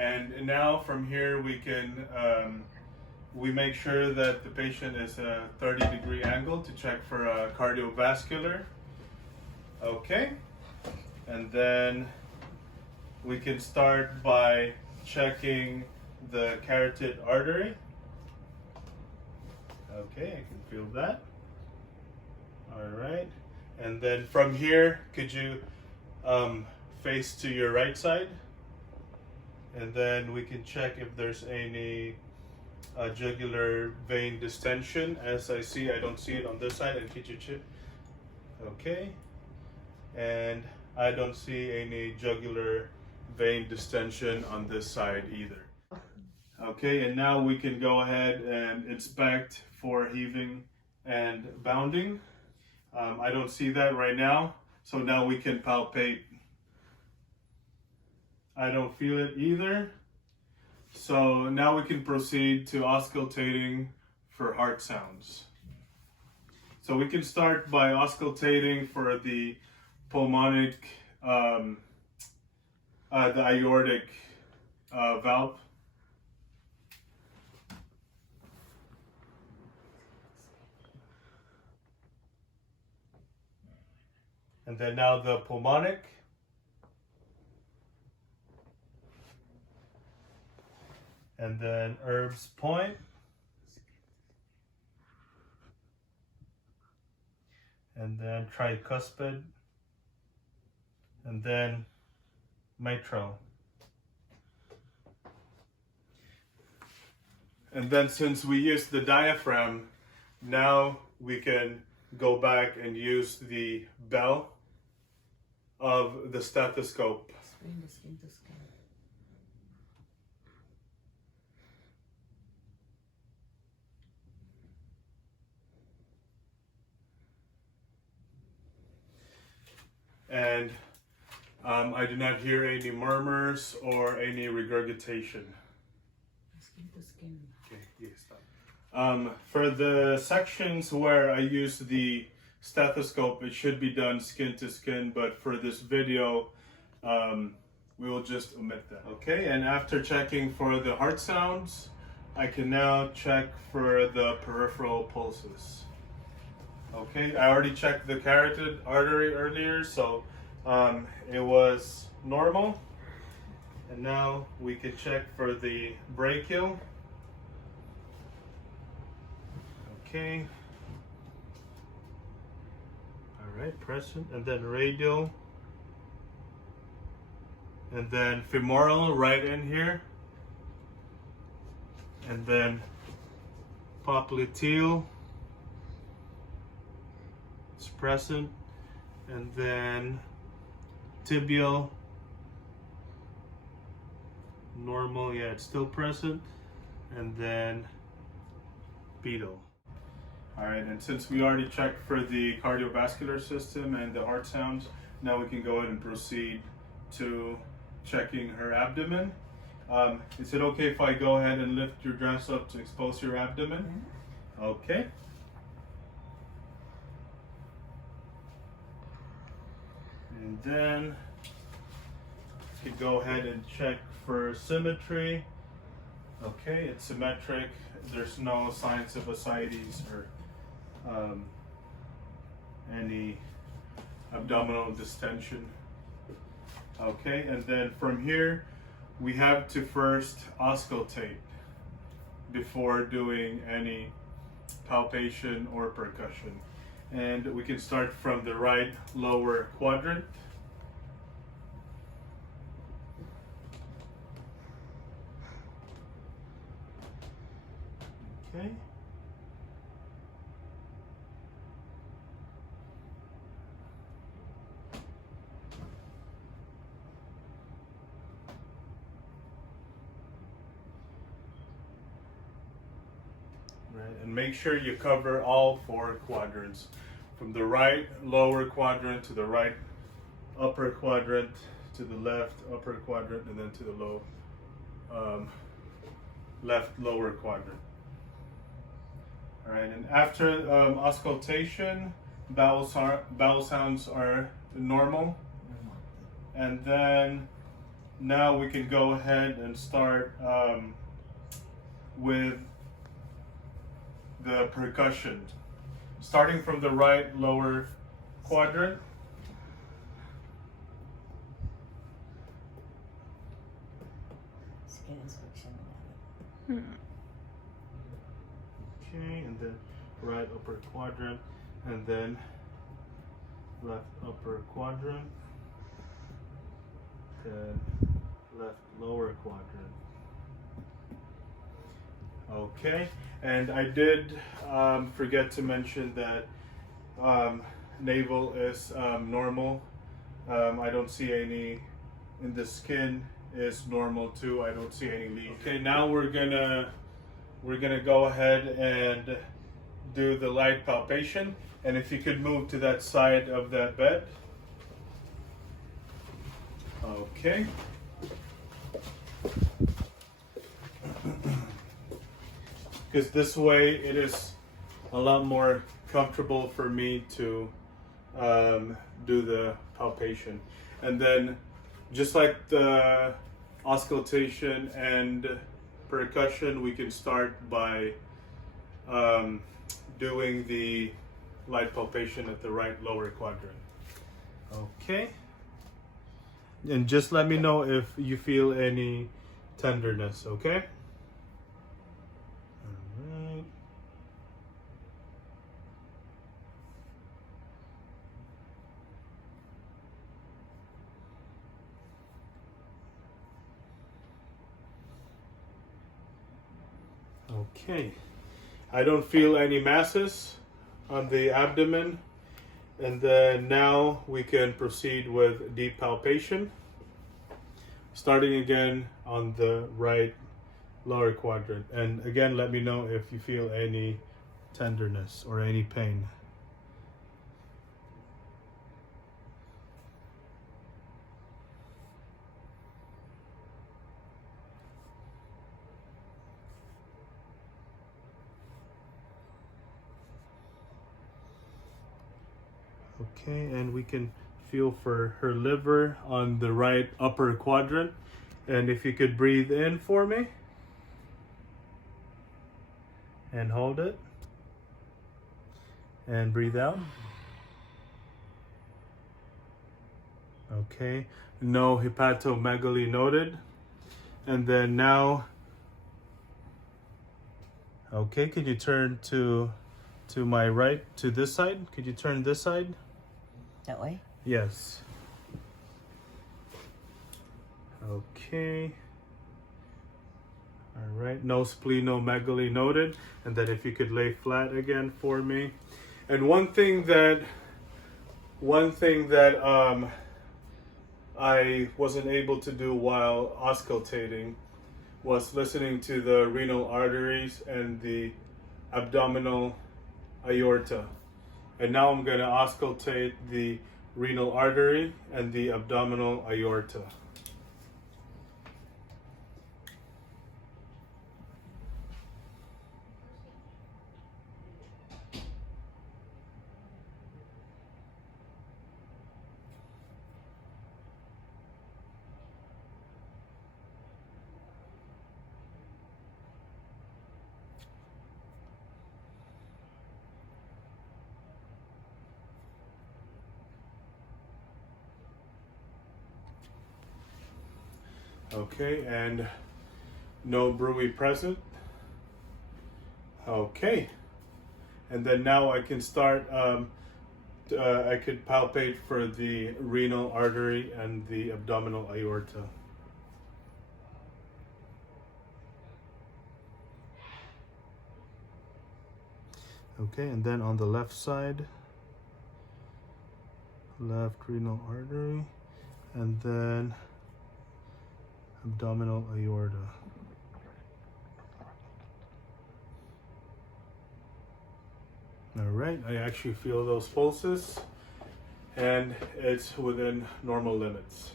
And now from here we can we make sure that the patient is a 30-degree angle to check for a cardiovascular. Okay, and then we can start by checking the carotid artery. Okay, I can feel that. All right, and then from here, could you face to your right side? And then we can check if there's any jugular vein distension. As I see, I don't see it on this side. And hit your chin. Okay, and I don't see any jugular vein distension on this side either. Okay, and now we can go ahead and inspect for heaving and bounding. I don't see that right now, so now we can palpate. I don't feel it either. So now we can proceed to auscultating for heart sounds. So we can start by auscultating for the pulmonic, the aortic valve. And then now the pulmonic. And then Herb's point. And then tricuspid. And then mitral. And then since we used the diaphragm, now we can go back and use the bell of the stethoscope. And I do not hear any murmurs or any regurgitation. Skin to skin. Okay, yes. For the sections where I use the stethoscope, it should be done skin to skin, but for this video, we will just omit that. Okay, and after checking for the heart sounds, I can now check for the peripheral pulses. Okay, I already checked the carotid artery earlier, so it was normal. And now we can check for the brachial. Okay. All right, present, and then radial. And then femoral right in here. And then popliteal. It's present. And then tibial. Normal, yeah, it's still present. And then pedal. All right, and since we already checked for the cardiovascular system and the heart sounds, now we can go ahead and proceed to checking her abdomen. Is it okay if I go ahead and lift your dress up to expose your abdomen? Okay. And then you can go ahead and check for symmetry. Okay, it's symmetric. There's no signs of ascites or any abdominal distension. Okay, and then from here, we have to first auscultate before doing any palpation or percussion. And we can start from the right lower quadrant. Okay. Right, and make sure you cover all 4 quadrants. From the right lower quadrant to the right upper quadrant, to the left upper quadrant, and then to the left lower quadrant. All right, and after auscultation, bowel sounds are normal. And then now we can go ahead and start with the percussion. Starting from the right lower quadrant. Skin inspection namin. Okay, and then right upper quadrant, and then left upper quadrant, then left lower quadrant. Okay, and I did forget to mention that navel is normal. I don't see any in the skin is normal too. I don't see any lesion. Okay, now we're gonna go ahead and do the light palpation. And if you could move to that side of that bed. Okay. Because this way it is a lot more comfortable for me to do the palpation. And then just like the auscultation and percussion, we can start by doing the light palpation at the right lower quadrant. Okay. And just let me know if you feel any tenderness, okay? Alright. Okay. I don't feel any masses on the abdomen. And then now we can proceed with deep palpation. Starting again on the right lower quadrant. And again, let me know if you feel any tenderness or any pain. Okay, and we can feel for her liver on the right upper quadrant. And if you could breathe in for me and hold it and breathe out. Okay, no hepatomegaly noted. And then now, okay, could you turn to my right, to this side? Could you turn this side? That way? Yes. Okay. All right. No splenomegaly noted. And then if you could lay flat again for me. And one thing that I wasn't able to do while auscultating was listening to the renal arteries and the abdominal aorta. And now I'm going to auscultate the renal artery and the abdominal aorta. Okay, and no bruit present. Okay, and then now I can start, I could palpate for the renal artery and the abdominal aorta. Okay, and then on the left side, left renal artery, and then abdominal aorta. All right, I actually feel those pulses, and it's within normal limits.